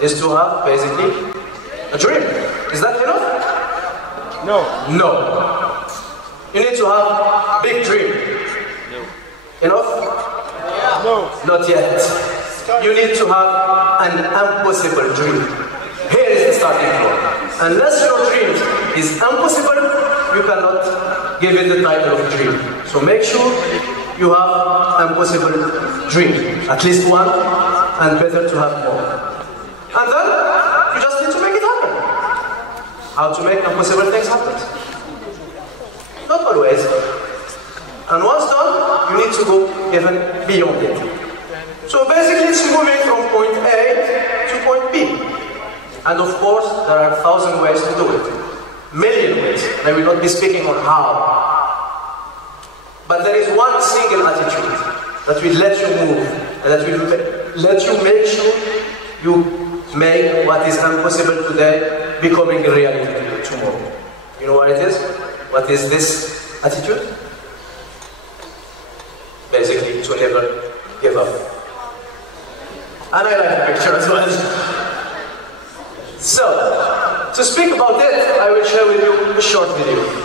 is to have basically a dream. Is that enough? No. No. You need to have a big dream. No. Enough? No. Not yet. You need to have an impossible dream. Here is the starting point. Unless your dream is impossible, you cannot give it the title of dream. So make sure you have impossible dream. At least one, and better to have more. And then, you just need to make it happen. How to make impossible things happen? Not always. And once done, you need to go even beyond it. So basically it's moving from point A to point B. And of course, there are 1,000 ways to do it. Million ways. I will not be speaking on how. But there is one single attitude that will let you move, and that will let you make sure you make what is impossible today becoming a reality tomorrow. You know what it is? What is this attitude? Basically, to never give up. And I like the picture as well. So, to speak about it, I will share with you a short video.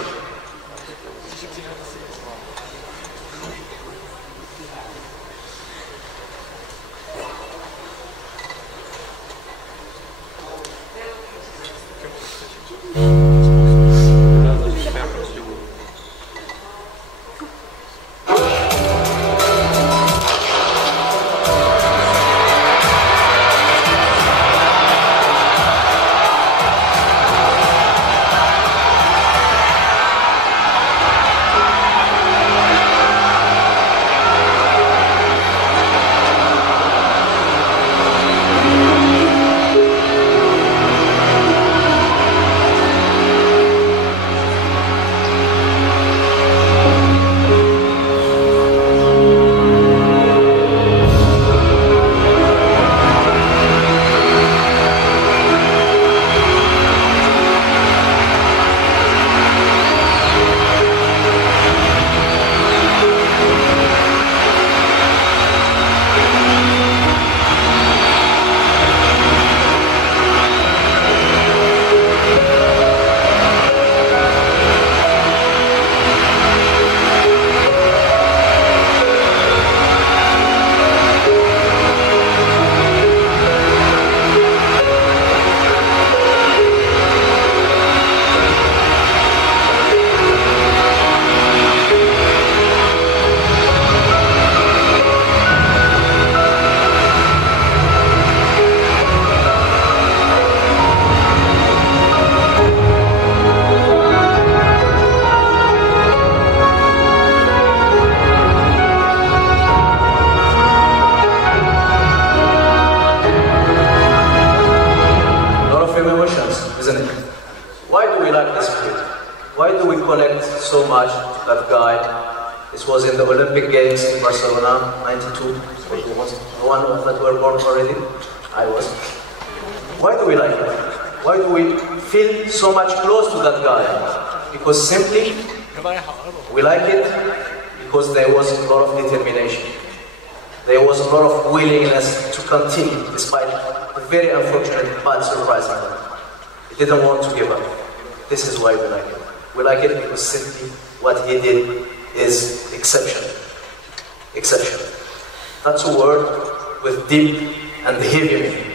So much to that guy. This was in the Olympic Games in Barcelona, 92. One that were born already. I was. Why do we like it? Why do we feel so much close to that guy? Because simply we like it because there was a lot of determination. There was a lot of willingness to continue despite a very unfortunate bad surprise. He didn't want to give up. This is why we like it. We like it because simply what he did is exceptional. Exceptional. That's a word with deep and heavy meaning.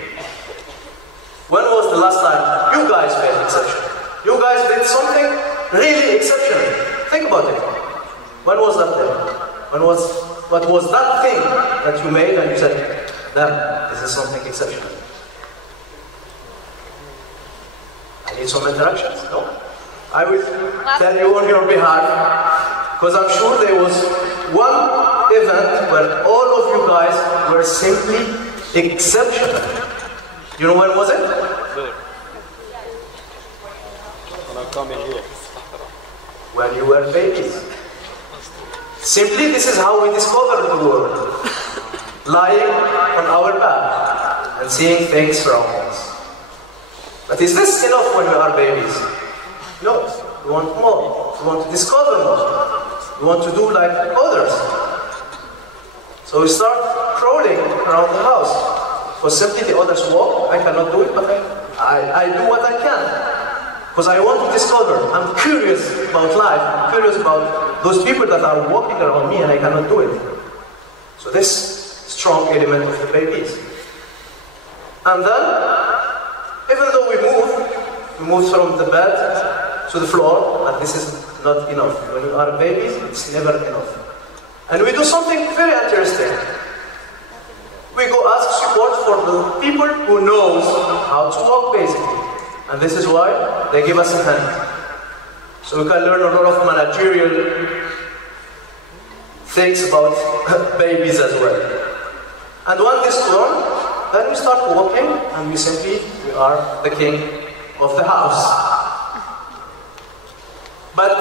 When was the last time you guys felt exceptional? You guys did something really exceptional. Think about it. When was that thing? What was that thing that you made and you said, damn, this is something exceptional? I need some interactions, no? I will tell you on your behalf, because I'm sure there was one event where all of you guys were simply exceptional. You know when was it? When I come in here. When you were babies. Simply, this is how we discovered the world. Lying on our back and seeing things around us. But is this enough when we are babies? No, we want more. We want to discover more. We want to do like others. So we start crawling around the house. Because simply the others walk, I cannot do it, but I do what I can. Because I want to discover. I'm curious about life. I'm curious about those people that are walking around me and I cannot do it. So this strong element of the babies. And then, even though we move from the bed to the floor, but this is not enough. When you are babies, it's never enough. And we do something very interesting. We go ask support for the people who knows how to walk basically. And this is why they give us a hand. So we can learn a lot of managerial things about babies as well. And when this learn, then we start walking and we are the king of the house. But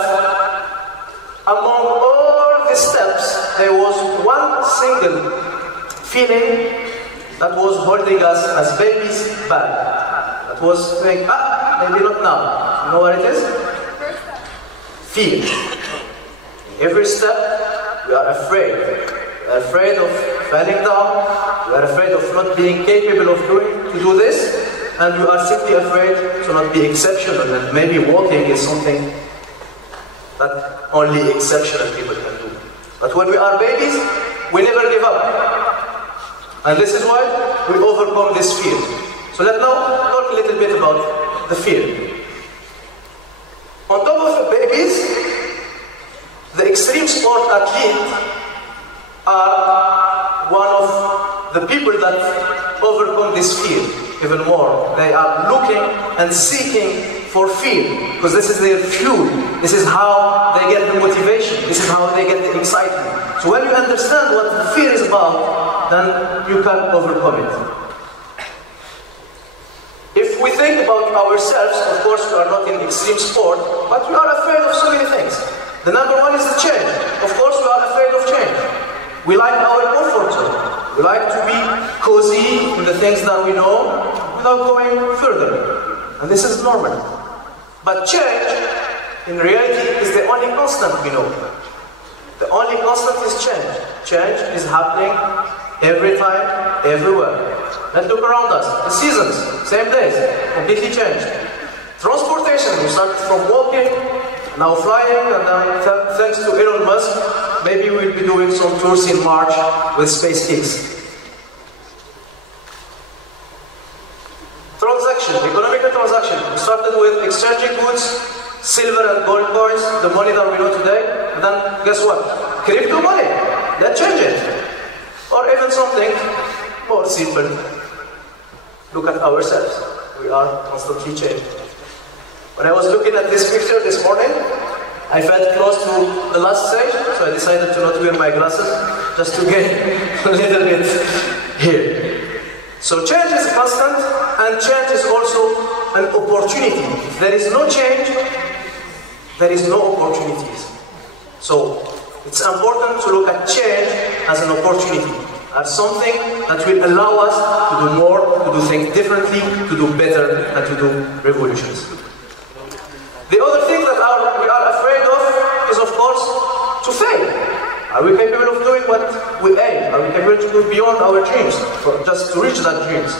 among all the steps, there was one single feeling that was holding us as babies back. That was saying, maybe not now. You know what it is? Fear. Every step, we are afraid. We are afraid of falling down. We are afraid of not being capable of to do this. And we are simply afraid to not be exceptional. And maybe walking is something that only exceptional people can do. But when we are babies, we never give up. And this is why we overcome this fear. So let's now talk a little bit about the fear. On top of the babies, the extreme sport athletes are one of the people that overcome this fear even more. They are looking and seeking for fear, because this is their fuel. This is how they get the motivation. This is how they get the excitement. So when you understand what the fear is about, then you can overcome it. If we think about ourselves, of course we are not in extreme sport, but we are afraid of so many things. The number one is the change. Of course we are afraid of change. We like our comfort zone. We like to be cozy in the things that we know without going further. And this is normal. But change, in reality, is the only constant we know. The only constant is change. Change is happening every time, everywhere. Let's look around us. The seasons, same days, completely changed. Transportation, we started from walking, now flying, and then thanks to Elon Musk, maybe we'll be doing some tours in March with SpaceX. Transaction, economical transaction. We started with exchanging goods, silver and gold coins, the money that we know today, and then guess what? Crypto money. Let's change it. Or even something more simple. Look at ourselves. We are constantly changing. When I was looking at this picture this morning, I felt close to the last stage, so I decided to not wear my glasses, just to get a little bit here. So change is constant, and change is also an opportunity. If there is no change, there is no opportunities. So it's important to look at change as an opportunity, as something that will allow us to do more, to do things differently, to do better, and to do revolutions. The other thing that we are afraid of is, of course, to fail. Are we capable of doing what we aim? Are we capable to go beyond our dreams, just to reach that dreams?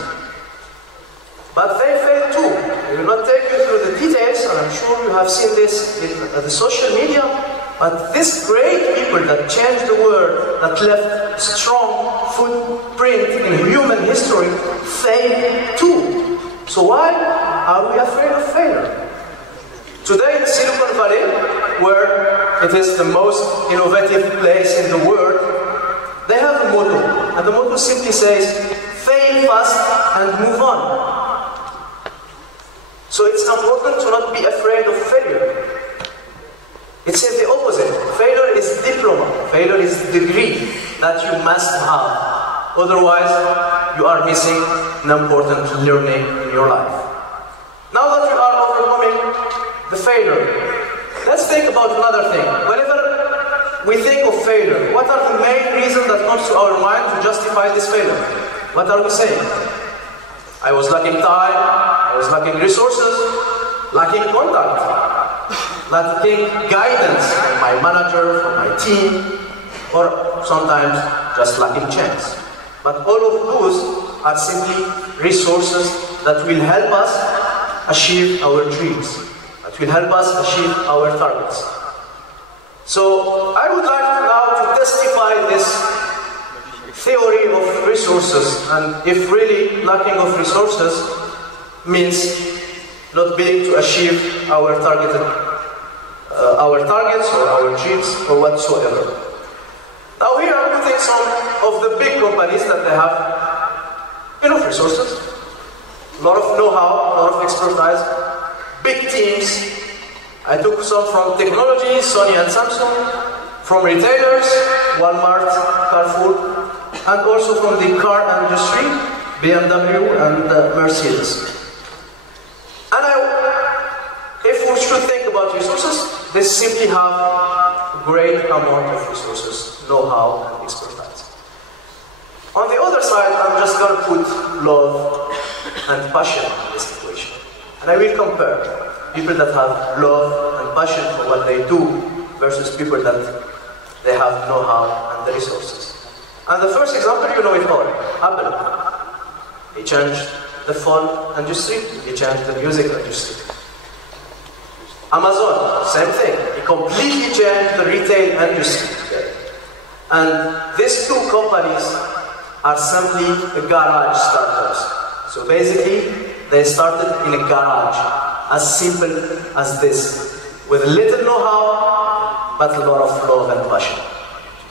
But they fail too. I will not take you through the details, and I'm sure you have seen this in the social media, but these great people that changed the world, that left strong footprint in human history, failed too. So why are we afraid of failure? Today in Silicon Valley, where it is the most innovative place in the world, they have a motto, and the motto simply says, fail fast and move on. So it's important to not be afraid of failure. It says the opposite. Failure is diploma, failure is degree that you must have. Otherwise, you are missing an important learning in your life. Now that you are overcoming the failure, let's think about another thing. Whenever we think of failure, what are the main reasons that comes to our mind to justify this failure? What are we saying? I was lacking time, I was lacking resources, lacking contact, lacking guidance from my manager, from my team, or sometimes just lacking chance. But all of those are simply resources that will help us achieve our dreams, that will help us achieve our targets. So I would like now to testify this theory of resources, and if really lacking of resources means not being to achieve our targets or our dreams or whatsoever. Now here I'm putting some of the big companies that they have enough resources, a lot of know-how, a lot of expertise, big teams. I took some from technology, Sony and Samsung, from retailers, Walmart, Carrefour, and also from the car industry, BMW and Mercedes. And if we should think about resources, they simply have a great amount of resources, know-how and expertise. On the other side, I'm just going to put love and passion in this equation. And I will compare people that have love and passion for what they do versus people that they have know-how and the resources. And the first example, you know it all, Apple. He changed the phone industry, he changed the music industry. Amazon, same thing, he completely changed the retail industry. And these two companies are simply garage startups. So basically, they started in a garage, as simple as this, with little know-how, but a lot of love and passion.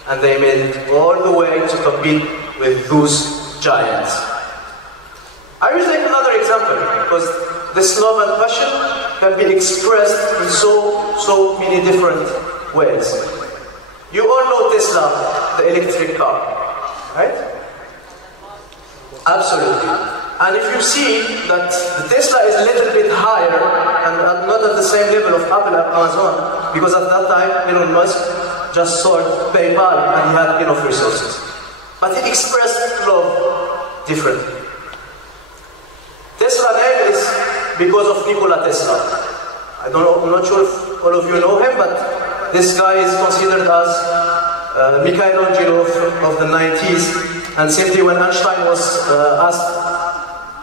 And they made it all the way to compete with those giants. I will take another example, because this love and passion can be expressed in so many different ways. You all know Tesla, the electric car, right? Absolutely. And if you see that the Tesla is a little bit higher and not at the same level of Apple and Amazon, because at that time Elon Musk just sold PayPal and he had enough resources. But he expressed love differently. Tesla name is because of Nikola Tesla. I'm not sure if all of you know him, but this guy is considered as Michelangelo of the 90s. And simply when Einstein was asked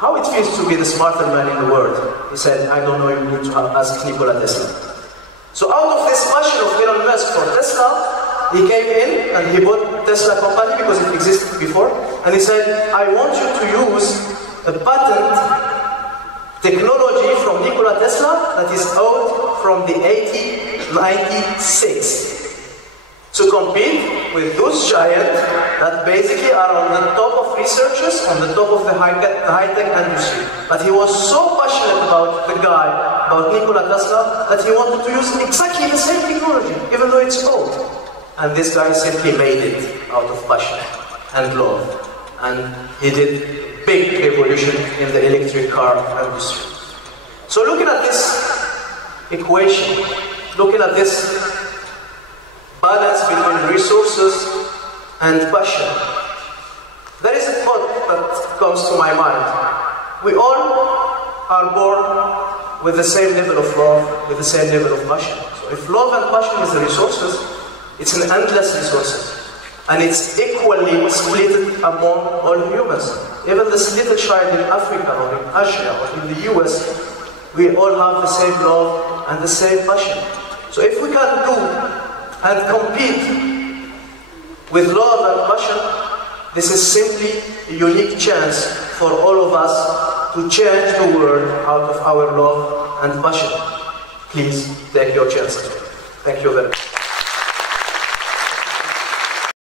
how it feels to be the smartest man in the world, he said, I don't know, you need to ask Nikola Tesla. So out of this passion of Elon Musk for Tesla, he came in and he bought Tesla company because it existed before, and he said, I want you to use a patent technology from Nikola Tesla that is out from the 1896 to compete with those giants that basically are on the top of researchers, on the top of the high-tech industry. But he was so passionate about the guy, about Nikola Tesla, that he wanted to use exactly the same technology, even though it's old. And this guy simply made it out of passion and love. And he did big revolution in the electric car industry. So looking at this equation, looking at this balance between resources and passion, there is a thought that comes to my mind. We all are born with the same level of love, with the same level of passion. So if love and passion is the resources, it's an endless resources. And it's equally split among all humans. Even this little child in Africa or in Asia or in the US, we all have the same love and the same passion. So if we can do and compete with love and passion, this is simply a unique chance for all of us to change the world out of our love and passion. Please take your chances. Thank you very much.